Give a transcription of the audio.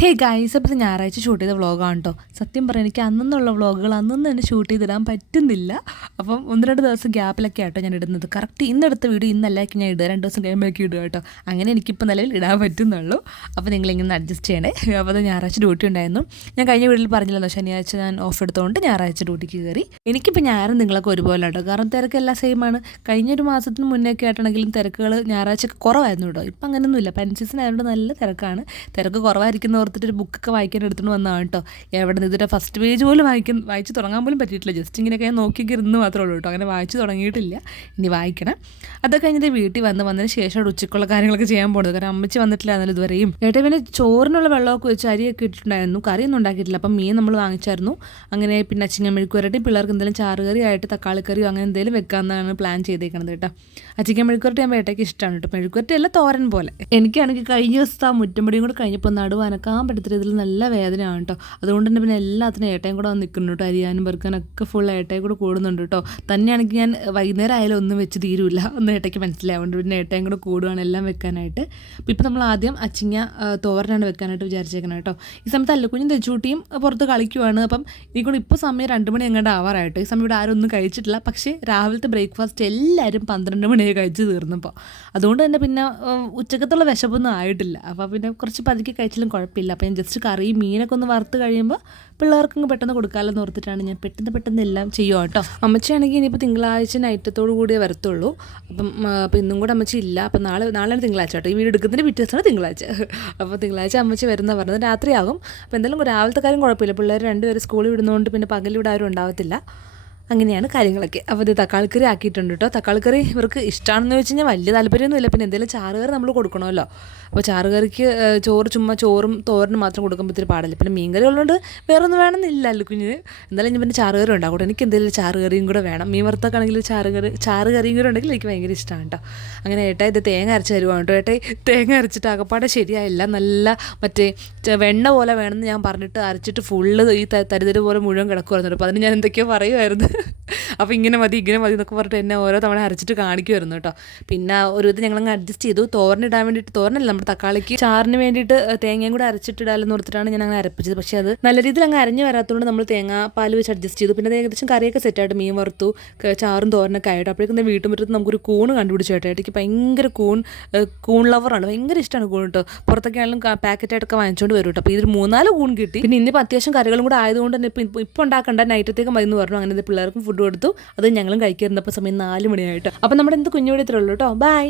Hey guys അപ്പോൾ ഞായറാഴ്ച shoot ചെയ്ത വ്ളോഗാണ് കേട്ടോ സത്യം പറയാം എനിക്ക് അന്നുള്ള വ്ളോഗുകൾ അന്നൊന്നും തന്നെ ഷൂട്ട് ചെയ്തിടാൻ പറ്റുന്നില്ല. അപ്പം ഒന്ന് രണ്ട് ദിവസം ഗ്യാപ്പിലൊക്കെ ആട്ടോ ഞാൻ ഇടുന്നത്. കറക്റ്റ് ഇന്നെടുത്ത വീഡിയോ ഇന്നല്ലാക്കി ഞാൻ ഇടുക. രണ്ട് ദിവസം കഴിയുമ്പോഴേക്കും ഇടുക കേട്ടോ അങ്ങനെ എനിക്കിപ്പോൾ നിലവിൽ ഇടാൻ പറ്റുന്നുള്ളൂ. അപ്പോൾ നിങ്ങളിങ്ങനെ അഡ്ജസ്റ്റ് ചെയ്യണേ. അപ്പോൾ അത് ഞായറാഴ്ച ഡ്യൂട്ടി ഉണ്ടായിരുന്നു. ഞാൻ കഴിഞ്ഞ വീട്ടിൽ പറഞ്ഞില്ലല്ലോ ശനിയാഴ്ച ഞാൻ ഓഫ് എടുത്തുകൊണ്ട് ഞായറാഴ്ച ഡ്യൂട്ടിക്ക് കയറി. എനിക്കിപ്പോൾ ഞായറും നിങ്ങളൊക്കെ ഒരുപോലെ കേട്ടോ കാരണം തിരക്കെല്ലാം സെയിമാണ് കഴിഞ്ഞൊരു മാസത്തിന് മുന്നേ ഒക്കെ ആയിട്ടാണെങ്കിലും തിരക്കുകൾ ഞായറാഴ്ച കുറവായിരുന്നു കേട്ടോ ഇപ്പം അങ്ങനെയൊന്നുമില്ല പെൻസീസിനായതുകൊണ്ട് നല്ല തിരക്കാണ്. തിരക്ക് കുറവായിരിക്കുന്ന ഓർത്തിട്ട് ഒരു ബുക്കൊക്കെ വായിക്കാൻ എടുത്തുകൊണ്ട് വന്നതാണ് കേട്ടോ. എവിടെ നിന്ന് ഇതിന്റെ ഫസ്റ്റ് പേജ് പോലും വായിക്കാൻ വായിച്ച് തുടങ്ങാൻ പോലും പറ്റിയിട്ടില്ല. ജസ്റ്റ് ഇങ്ങനെയൊക്കെ ഞാൻ നോക്കിയൊക്കെ ഇരുന്ന് മാത്രമേ ഉള്ളൂ കേട്ടോ. അങ്ങനെ വായിച്ച് തുടങ്ങിയിട്ടില്ല. ഇനി വായിക്കണം. അതൊക്കെ കഴിഞ്ഞിട്ട് വീട്ടിൽ വന്ന് വന്നതിന് ശേഷം ഉച്ചക്കുള്ള കാര്യങ്ങളൊക്കെ ചെയ്യാൻ പോകുന്നത് കാരണം അമ്മച്ചി വന്നിട്ടില്ല ഇതുവരെയും. ഏട്ടാ പിന്നെ ചോറിനുള്ള വെള്ളമൊക്കെ വെച്ച് അരിയൊക്കെ ഇട്ടിട്ടുണ്ടായിരുന്നു. കറിയൊന്നും ഉണ്ടാക്കിയിട്ടില്ല. അപ്പം മീൻ നമ്മൾ വാങ്ങിച്ചായിരുന്നു. അങ്ങനെ പിന്നെ അച്ചിങ്ങ മെഴുക്കുവരട്ടി പിള്ളേർക്ക് എന്തെങ്കിലും ചാറുകറി ആയിട്ട് തക്കാളി കറിയോ അങ്ങനെ എന്തെങ്കിലും വെക്കാമെന്നാണ് പ്ലാൻ ചെയ്തേക്കുന്നത് കേട്ടോ. അച്ചിങ്ങ മെഴുക്കുവരട്ടി ഞാൻ വേട്ടയ്ക്ക് ഇഷ്ടമാണ് കേട്ടോ. മെഴുക്കുവരട്ടി അല്ല തോരൻ പോലെ. എനിക്കാണെങ്കിൽ കഴിഞ്ഞ ദിവസത്തെ ആ മുറ്റമ്പടിയും കൂടെ കഴിഞ്ഞപ്പോൾ നടുവ് പറ്റത്തില്ല ഇതിൽ നല്ല വേദനയാണ് കേട്ടോ അതുകൊണ്ട് തന്നെ പിന്നെ എല്ലാത്തിനും ഏട്ടയും കൂടെ വന്ന് നിൽക്കുന്നു കേട്ടോ അരിയാനും പെറുക്കാനൊക്കെ ഫുൾ ഏട്ടയും കൂടെ കൂടുന്നുണ്ട് കേട്ടോ തന്നെയാണെങ്കിൽ ഞാൻ വൈകുന്നേരം ആയാലും ഒന്നും വെച്ച് തീരൂല. ഒന്ന് ഏട്ടയ്ക്ക് മനസ്സിലാവുന്നുണ്ട് പിന്നെ ഏട്ടയും കൂടെ കൂടുകയാണ് എല്ലാം വെക്കാനായിട്ട്. അപ്പോൾ ഇപ്പോൾ നമ്മൾ ആദ്യം അച്ചിങ്ങ തോരനാണ് വെക്കാനായിട്ട് വിചാരിച്ചേക്കണം കേട്ടോ ഈ സമയത്ത് അല്ലക്കുഞ്ഞും തെച്ചുകൂട്ടിയും പുറത്ത് കളിക്കുവാണ്. അപ്പം ഇനിക്കൂടെ ഇപ്പോൾ സമയം രണ്ട് മണി എങ്ങാണ്ട് ആവാറായിട്ട്. ഈ സമയം ഇവിടെ ആരും ഒന്നും കഴിച്ചിട്ടില്ല. പക്ഷേ രാവിലത്തെ ബ്രേക്ക്ഫാസ്റ്റ് എല്ലാവരും പന്ത്രണ്ട് മണിയെ കഴിച്ച് തീർന്നപ്പോൾ അതുകൊണ്ട് തന്നെ പിന്നെ ഉച്ചക്കത്തുള്ള വിശപ്പൊന്നും ആയിട്ടില്ല. അപ്പോൾ പിന്നെ കുറച്ച് പതുക്കെ കഴിച്ചാലും കുഴപ്പമില്ല. അപ്പോൾ ഞാൻ ജസ്റ്റ് കറി മീനൊക്കെ ഒന്ന് വറുത്ത് കഴിയുമ്പോൾ പിള്ളേർക്കും പെട്ടെന്ന് കൊടുക്കാമല്ലോ ഓർത്തിട്ടാണ് ഞാൻ പെട്ടെന്ന് പെട്ടെന്ന് എല്ലാം ചെയ്യുക കേട്ടോ. അമ്മച്ചിയാണെങ്കിൽ ഇനിയിപ്പോൾ തിങ്കളാഴ്ച നൈറ്റത്തോടു കൂടിയേ വരത്തുള്ളൂ. അപ്പം അപ്പം ഇന്നും കൂടെ അമ്മച്ചി ഇല്ല. അപ്പം നാളെ നാളെ തിങ്കളാഴ്ച കേട്ടോ. ഈ വീട് എടുക്കുന്നതിന് പിറ്റേസാണ് തിങ്കളാഴ്ച. അപ്പോൾ തിങ്കളാഴ്ച അമ്മച്ചി വരുന്ന പറഞ്ഞത്. രാത്രിയാകും. അപ്പോൾ എന്തായാലും രാവിലത്തെ കാര്യം കുഴപ്പമില്ല. പിള്ളേർ രണ്ടുപേരും സ്കൂളിൽ വിടുന്നതുകൊണ്ട് പിന്നെ പകലിവിടെ ആരും ഉണ്ടാവത്തില്ല. അങ്ങനെയാണ് കാര്യങ്ങളൊക്കെ. അപ്പോൾ ഇത് തക്കാളി കറി ആക്കിയിട്ടുണ്ട് കേട്ടോ തക്കാളിക്കറി ഇവർക്ക് ഇഷ്ടമാണെന്ന് വെച്ച് കഴിഞ്ഞാൽ വലിയ താല്പര്യമൊന്നുമില്ല. പിന്നെ എന്തെങ്കിലും ചാറുകറി നമ്മൾ കൊടുക്കണമല്ലോ. അപ്പോൾ ചാറുകറിക്ക് കറിക്ക് ചോറ് ചുമ്മാ ചോറും തോരനും മാത്രം കൊടുക്കുമ്പോൾ ഇത്തിരി പാടില്ല. പിന്നെ മീൻകറി ഉള്ളതുകൊണ്ട് വേറൊന്നും വേണമെന്നില്ല അല്ല കുഞ്ഞിന് എന്തായാലും ഞാൻ പിന്നെ ചാറുകറി ഉണ്ടാകും എനിക്ക് എന്തെങ്കിലും ചാറുകറിയും കൂടെ വേണം. മീൻ വറുത്തൊക്കെയാണെങ്കിൽ ചാറുകറി ചാറുകറിയും കൂടെ ഉണ്ടെങ്കിൽ എനിക്ക് ഭയങ്കര ഇഷ്ടമാണ് കേട്ടോ അങ്ങനെ ഏട്ടാ ഇത് തേങ്ങ അരച്ച് തരുവാണ് കേട്ടോ ഏട്ടായി തേങ്ങ അരച്ചിട്ട് അകപ്പാടെ ശരിയായില്ല. നല്ല മറ്റേ വെണ്ണ പോലെ വേണമെന്ന് ഞാൻ പറഞ്ഞിട്ട് അരച്ചിട്ട് ഫുള്ള് ഈ തരിതരി പോലെ മുഴുവൻ കിടക്കുമായിരുന്നു അപ്പോൾ അതിന് ഞാൻ എന്തൊക്കെയോ പറയുമായിരുന്നു അപ്പോൾ ഇങ്ങനെ മതി ഇങ്ങനെ മതി എന്നൊക്കെ പറഞ്ഞിട്ട് എന്നെ ഓരോ തവണ അരച്ചിട്ട് കാണിക്കുമായിരുന്നു കേട്ടോ. പിന്നെ ഒരു ഇത് ഞങ്ങളങ്ങ് അഡ്ജസ്റ്റ് ചെയ്തു. തോരനിടാൻ വേണ്ടിയിട്ട് തോരനല്ല നമ്മുടെ തക്കാളിക്ക് ചാറിന് വേണ്ടിയിട്ട് തേങ്ങയും കൂടെ അരച്ചിട്ടിടാലെന്ന് ഓർത്തിട്ടാണ് ഞാൻ അങ്ങനെ അരപ്പിച്ചത്. പക്ഷേ അത് നല്ല രീതിയിൽ അങ്ങ് അരഞ്ഞു വരാത്തതുകൊണ്ട് നമ്മൾ തേങ്ങ പാൽ വെച്ച് അഡ്ജസ്റ്റ് ചെയ്തു. പിന്നെ ഏകദേശം കറിയൊക്കെ സെറ്റായിട്ട് മീൻ വറുത്തു ചാറും തോരനൊക്കെ ആയിട്ട്. അപ്പോഴേക്കും വീട്ടുമുറ്റത്ത് നമുക്കൊരു കൂണ് കണ്ടുപിടിച്ചു കേട്ടോ. എനിക്ക് ഭയങ്കര കൂൺ കൂൺ ലവറാണ് ഭയങ്കര ഇഷ്ടമാണ് കൂൺ കേട്ടോ. പുറത്തൊക്കെ ആണെങ്കിലും പാക്കറ്റായിട്ടൊക്കെ വാങ്ങിച്ചുകൊണ്ട് വരും കേട്ടോ. അപ്പോൾ ഇതൊരു മൂന്നാൽ കൂൺ കിട്ടി. പിന്നെ ഇന്നിപ്പോൾ അത്യാവശ്യം കറികളും കൂടെ ആയതുകൊണ്ട് തന്നെ ഇപ്പോൾ ഇപ്പോൾ ഉണ്ടാക്കേണ്ട നൈറ്റത്തേക്ക് മതി എന്ന് പറഞ്ഞു. അങ്ങനെ പിള്ളേർക്കും ഫുഡ് കൊടുത്തു. അത് ഞങ്ങളും കഴിക്കാറുണ്ട് സമയം നാല് മണിയായിട്ട് അപ്പോൾ നമ്മുടെ എന്ത് കുഞ്ഞു ഇത്രയുള്ളൂ കേട്ടോ ബൈ